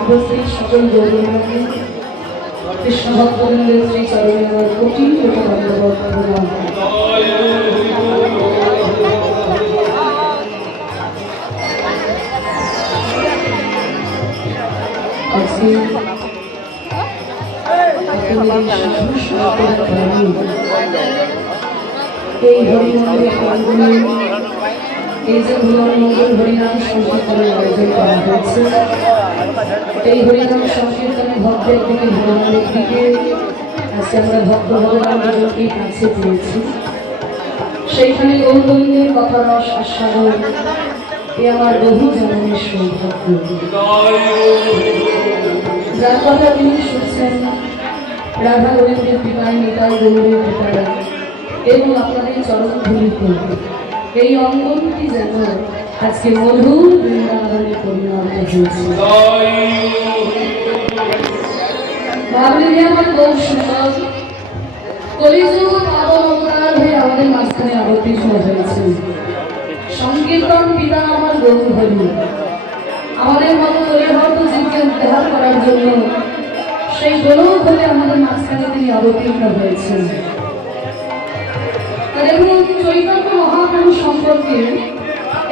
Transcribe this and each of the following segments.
উপস্থিত সকল গৌরবকে কৃষ্ণ ভক্তবৃন্দের শ্রী চরণে আমার কোটি কোটি ধন্যবাদ প্রণাম। আজকে এই হরিমন্দিরে প্রাঙ্গণে এই যে মঙ্গল হরিনাম সংকীর্তনের আয়োজন করা হয়েছে, এই হরিনাম সংকীর্তনে ভক্তের দিকে ভগবানের দিকে আজকে আমরা ভক্ত ভগবানকে কাছে পেয়েছি। সেইখানে গৌরবন্দের কথা রস আস্বাদন এ আমার বহু জন্মের সৌভাগ্য। যার কথা তিনি শুনছেন রাধা গোবিন্দের পিতায় নিতাই গৌরীর পিতারা এবং আপনাদের চরণ ধুলিতে এই অঙ্গনটি যেন আজকে মধুর বৃন্দাবনে পরিণত হয়েছে। ভাবলেন আমার গৌসুন্দর কলিযুগ পাবন অবতার হয়ে আমাদের মাঝখানে অবতীর্ণ হয়েছে। সংকীর্তন পিতা আমার গৌর হরি আমাদের মতো করে হয়তো জীবকে উদ্ধার করার জন্য সেই গোলক হয়ে আমাদের মাঝখানে তিনি অবতীর্ণ হয়েছেন। দেখুন চৈতন্য মহাপ্রভু সম্পর্কে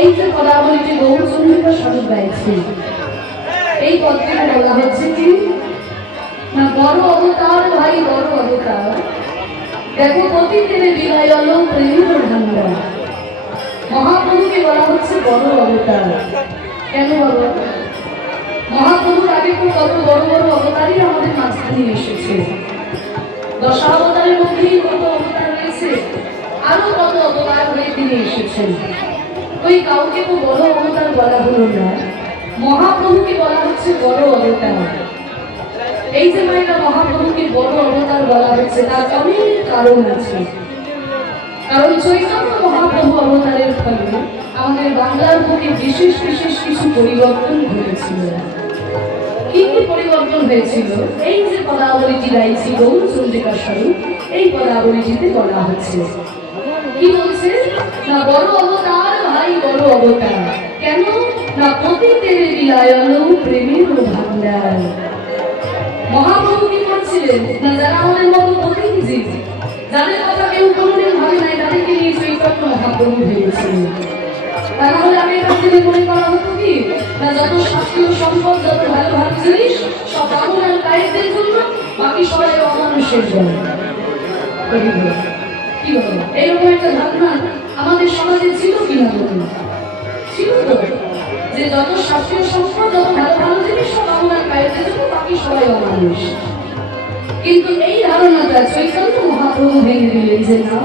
এই যে পদাবলীটি গৌরচন্দ্রিকা স্বরূপ গাইছে, এই পদটিকে বলা হচ্ছে কি না বড় অবতার ভাই বড় অবতার, দেখো পতিতের বিদায় হলো প্রেমের ভান্ডার। মহাপ্রভুকে বলা হচ্ছে বড় অবতার। কেন বলো? মহাপ্রভুর আগে তো কত বড় বড় অবতারই আমাদের মাঝখানে এসেছে। দশাবতারের মধ্যেই কত অবতার রয়েছে, আরো কত অবতার হয়ে তিনি এসেছেন। ওই কাউকে তো বড় অবতার বলা হলো না, মহাপ্রভুকে বলা হচ্ছে বড় অবতার। এই যে মায়েরা মহাপ্রভুকে বড় অবতার বলা হচ্ছে তার অনেক কারণ আছে। কারণ চৈতন্য মহাপ্রভু অবতারের ফলে আমাদের বাংলার বুকে বিশেষ বিশেষ কিছু পরিবর্তন ঘটেছিল। কি কি পরিবর্তন হয়েছিল? এই যে পদাবলীটি গাইছি গৌরচন্দ্রিকা স্বরূপ, এই পদাবলীটিতে বলা হচ্ছে কি বলছে না বড় অবতার ভাই বড় অবতার। কেন না পতিতের বিলায়ন প্রেমের ভান্ডার। মহাপ্রভু কি করছিলেন না যারা আমাদের মতো পতিত জীব, যাদের কথা কেউ কোনোদিন ভাবে নাই, তাদেরকে নিয়ে চৈতন্য মহাপ্রভু ভেবেছিলেন। তাহলে আমি এখান থেকে মনে করা হতো কি না যত শাস্ত্রীয় সম্পদ যত ভালো ভালো জিনিস সব ব্রাহ্মণ আর কায়েকদের জন্য, বাকি সবাই অমানুষের জন্য। কি বলো এইরকম একটা ধারণা আমাদের সমাজে ছিল কিনা? ছিল তো যে যত শাস্ত্রীয় সম্পদ যত ভালো ভালো জিনিস সব ব্রাহ্মণ আর কায়েকদের জন্য, বাকি সবাই অমানুষ। কিন্তু এই ধারণাটা চৈতন্য মহাপ্রভু ভেঙে দিলেন যে না,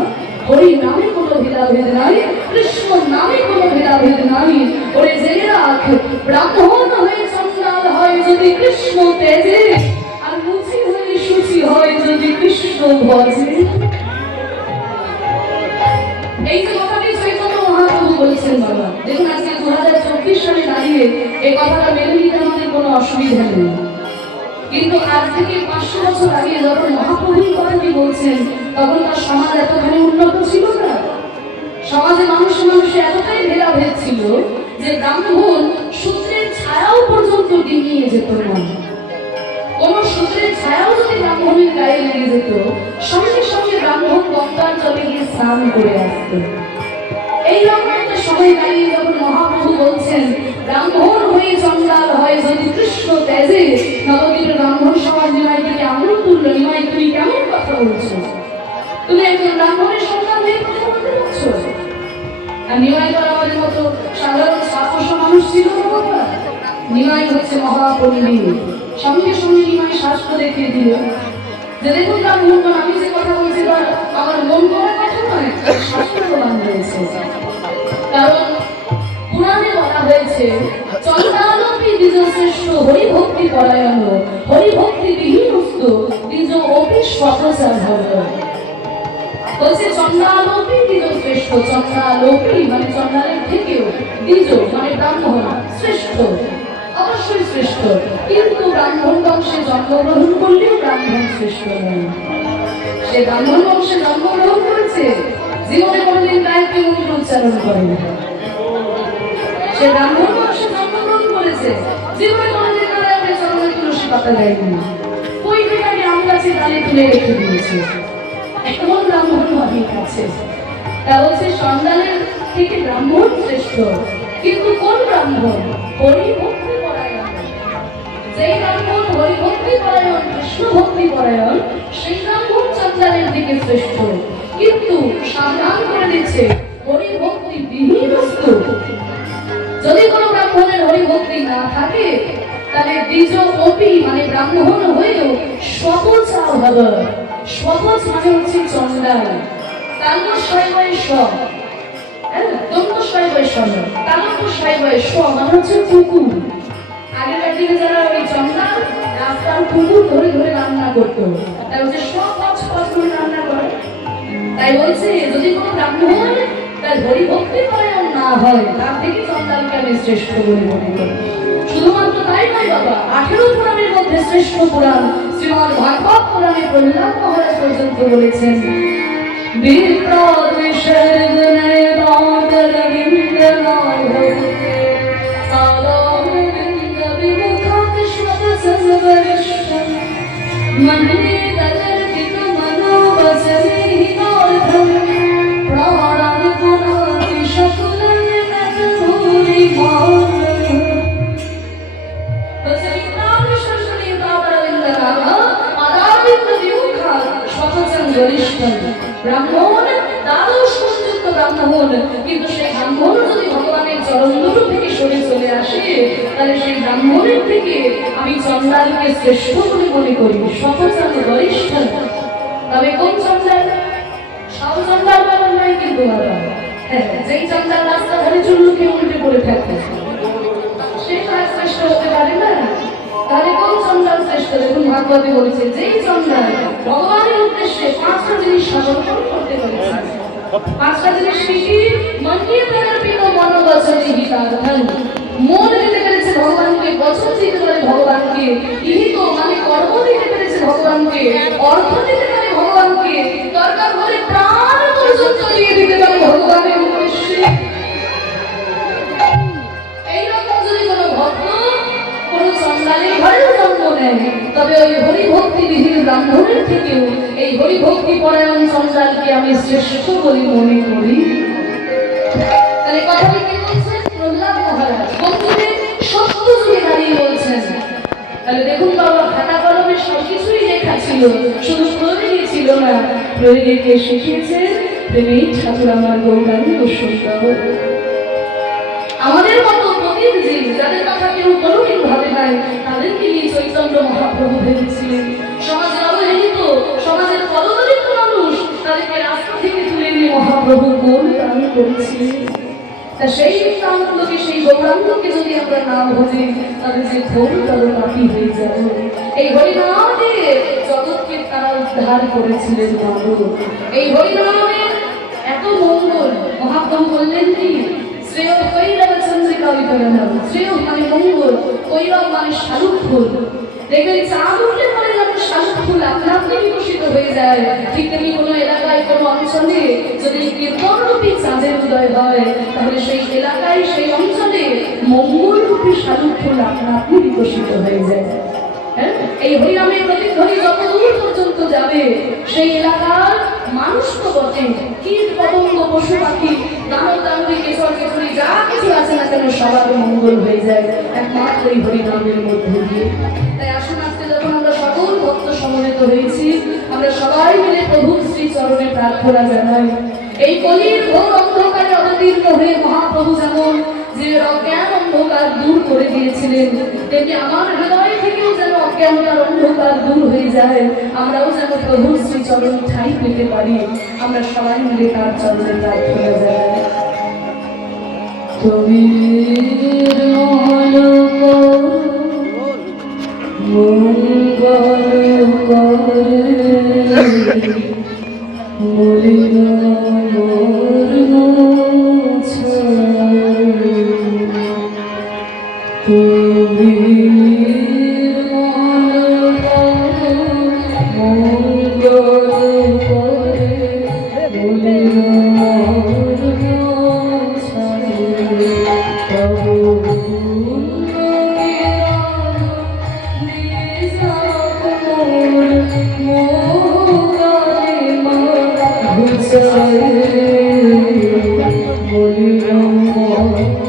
হরি নামে কোনো ভেদাভেদ নাই, কৃষ্ণ নামে কোনো ভেদাভেদ নাই। ওরে জেনে রাখ ব্রাহ্মণ হয়ে চন্ডাল হয় যদি কৃষ্ণ তেজে, আর মুচি হয়ে শুচি হয় যদি কৃষ্ণ ভজে। এই যে কথাটি চৈতন্য মহাপ্রভু বলছেন বাবা। দেখুন আজকে 2024 সালে দাঁড়িয়ে এই কথাটা মেনে নিতে আমাদের কোনো অসুবিধা নেই। কিন্তু আজ থেকে 500 বছর আগে যখন মহাপ্রভু কথাটি বলছেন তখন তার সমাজ এতখানি উন্নত ছিল না। সমাজে মানুষে মানুষে এতটাই ভেদাভেদ ছিল যে ব্রাহ্মণ সূত্রের ছায়াও পর্যন্ত ডিঙিয়ে যেত না। কোন সূত্রের ছায়াও যদি ব্রাহ্মণের গায়ে লেগে যেত, সঙ্গে সঙ্গে ব্রাহ্মণ গঙ্গার জলে গিয়ে স্নান করে আসত। এইরকম একটা সময় দাঁড়িয়ে যখন মহাপ্রভু বলছেন ব্রাহ্মণ হয়ে চন্ডাল হয় যদি কৃষ্ণ তেজে, নবদ্বীপের ব্রাহ্মণ সমাজ নিমাই থেকে আঙুল তুলল, নিমাই তুমি কেমন কথা বলছো? তুমি একজন ব্রাহ্মণের সন্তান হয়ে কথা বলতে পারছো? আর নিমাই তো আমাদের মতো সাধারণ সাহস মানুষ ছিল না। নিমাই হচ্ছে মহাপণ্ডিত। সঙ্গে সঙ্গে নিমাই শাস্ত্র দেখিয়ে দিল যে দেখুন ব্রাহ্মণ আমি যে কথা বলছি আমার মন করার কথা নয়, শাস্ত্র প্রমাণ রয়েছে। কারণ পুরাণে বলা হয়েছে চন্দ্রালোপী দ্বিজ শ্রেষ্ঠ হরিভক্তি পরায়ণ, হরিভক্তি বিহীনস্ত দ্বিজ অপি স্বপ্রচার হল। বলছে চন্দ্রালোপী দ্বিজ শ্রেষ্ঠ, চন্দ্রালোপী মানে চন্দ্রালের থেকেও, দ্বিজ মানে ব্রাহ্মণ শ্রেষ্ঠ, অবশ্যই শ্রেষ্ঠ। কিন্তু ব্রাহ্মণ বংশে জন্মগ্রহণ করলেও ব্রাহ্মণ শ্রেষ্ঠ নয়। সে ব্রাহ্মণ বংশে জন্মগ্রহণ করেছে, জীবনে কোনদিন গায়ত্রী মন্ত্র উচ্চারণ করে না। সে ব্রাহ্মণ মানুষে জন্মগ্রহণ করেছে, জীবনে কোনোদিন নারায়ণের চরণে তুলসী পাতা দেয়নি, ওই বেটাকে আম গাছে ডালে তুলে রেখে দিয়েছে। এমন ব্রাহ্মণ অনেক আছে। তা বলছে সন্তানের থেকে ব্রাহ্মণ শ্রেষ্ঠ, কিন্তু কোন ব্রাহ্মণ? হরিভক্তি পরায়ণ। যেই ব্রাহ্মণ হরিভক্তি পরায়ণ, কৃষ্ণ ভক্তি পরায়ণ, সেই ব্রাহ্মণ সন্তানের দিকে শ্রেষ্ঠ। কিন্তু সাবধান করে দিচ্ছে হরিভক্তি বিহীন বস্তু। যদি কোনো ব্রাহ্মণের হরিভক্তি না থাকে, তাহলে দ্বিজ অপি মানে ব্রাহ্মণ হয়েও স্বপচ হবে। স্বপচ মানে হচ্ছে চন্ডাল। তালব শৈবয় স, দন্ত শৈবয় সন, তালব শৈবয় স মানে হচ্ছে কুকুর। আগেকার দিনে যারা ওই চন্ডাল রাস্তার কুকুর ধরে ধরে রান্না করতো, তাই হচ্ছে স্বপচ পচ করে রান্না করে। তাই বলছে যদি কোনো ব্রাহ্মণ তার হরিভক্তি পরায়ণ না হয়, তার থেকে চন্ডালকে আমি শ্রেষ্ঠ বলে মনে করি। শুধুমাত্র তাই নয় বাবা, 18 পুরাণের মধ্যে শ্রেষ্ঠ পুরাণ শ্রীমদ্ ভাগবত পুরাণে প্রহ্লাদ মহারাজ পর্যন্ত বলেছেন ব্রাহ্মণ দ্বাদশ সংযুক্ত ব্রাহ্মণ, কিন্তু সেই ব্রাহ্মণ যদি ভগবানের চরণদুটো থেকে সরে চলে আসে, তাহলে সেই ব্রাহ্মণের থেকে আমি চন্ডালকে শ্রেষ্ঠ বলে মনে করি। সপচান গরিষ্ঠ। তবে কোন চন্ডাল? সব চন্ডাল বলার নাই কিন্তু বাবা। হ্যাঁ, যেই চন্ডাল রাস্তা ধরে চুল্লুকে উল্টে পড়ে থাকে, সে তার শ্রেষ্ঠ হতে পারে না। তাহলে কোন চন্ডাল শ্রেষ্ঠ? দেখুন ভাগবতে বলেছে যেই চন্ডাল ভগবানের উদ্দেশ্যে 5টা জিনিস সাধন করতে পেরেছে। 5টা জিনিস কি? মন্দির প্রকল্পিত মনোবচনে হিতার্থন। মন দিতে পেরেছে ভগবানকে, বচন দিতে পারে ভগবানকে, ইহিত মানে কর্ম দিতে পেরেছে ভগবানকে, অর্থ দিতে পারে ভগবানকে, দরকার হলে প্রাণ পর্যন্ত দিয়ে দিতে পারে ভগবানের উদ্দেশ্যে। এইরকম যদি কোনো ভক্ত কোনো চন্ডালের ঘরেও জন্ম নেয়, তবে ওই হরিভক্তি বিহীন ব্রাহ্মণের থেকেও এই হরিভক্তি পরায়ণ চন্ডালকে আমি শ্রেষ্ঠ বলে মনে করি। তাহলে কথাটি কি বলছেন প্রহ্লাদ মহারাজ? বন্ধুদের সত্য যুগে দাঁড়িয়ে বলছেন। তাহলে দেখুন বাবা, খাতা কলমে সবকিছুই লেখা ছিল, শুধু প্রয়োগে ছিল না। প্রয়োগে কে শিখিয়েছেন? প্রেমিক ঠাকুর আমার গৌরাঙ্গ সুন্দর। আমাদের মতো প্রদীপজি যাদের কথা কেউ কোনোদিন ভাবে নাই, তাদেরকে নিয়ে চৈতন্য মহাপ্রভু ভেবেছিলেন। সমাজের অবহেলিত, সমাজের পদদলিত মানুষ, তাদেরকে রাস্তা থেকে তুলে নিয়ে মহাপ্রভু গোল দান করেছিলেন। তা সেই নিত্যানন্দকে, সেই গৌরাঙ্গকে যদি আমরা না ভজি, তাহলে যে ঘোর পাপী হয়ে যাবে। এই হরিনাম দিয়ে জগৎকে তারা উদ্ধার করেছিলেন বাবু। এই হরিনামের এত মঙ্গল মহাপ্রভু বললেন কি? শ্রেয় কৈরব চন্দ্রিকা বিতরণম। শ্রেয় মানে মঙ্গল, কৈরব মানে শালুক ফুল। দেখবেন চাঁদ উঠলে পরে যখন শালুক ফুল আপনা আপনি বিকশিত হয়ে যায়, ঠিক তেমনি কোনো এলাকায় কোনো অঞ্চলে যদি কীর্তনরূপী চাঁদের উদয় হয়, তাহলে সেই এলাকায় সেই অঞ্চলে মঙ্গলরূপী শালুক ফুল আপনা আপনি বিকশিত হয়ে যায়। এই হরিনামের প্রতিধ্বনি যত দূর পর্যন্ত যাবে, সেই এলাকার মানুষ তো বটে, কীট পতঙ্গ পশু পাখি দানব দানবী কেশর কেশরী যা কিছু আছে না কেন সবার মঙ্গল হয়ে যায় একমাত্র এই হরিনামের মধ্যে দিয়ে। তাই আসুন আজকে যখন আমরা সকল ভক্ত সমবেত হয়েছি, আমরা সবাই মিলে প্রভুর শ্রী চরণে প্রার্থনা জানাই। এই কলির ঘোর অন্ধকারে অবতীর্ণ হয়ে মহাপ্রভু যেমন যে অজ্ঞান অন্ধকার দূর করে দিয়েছিলেন, তেমনি আমার হৃদয় থেকেও যেন অজ্ঞানতার অন্ধকার দূর হয়ে যায়, আমরাও যেন প্রভুর শ্রী চরণ ঠাঁই পেতে পারি। আমরা সবাই মিলে তার চরণে প্রার্থনা জানাই। তুমি মঙ্গল করে Oh ঘুচায় বলিলাম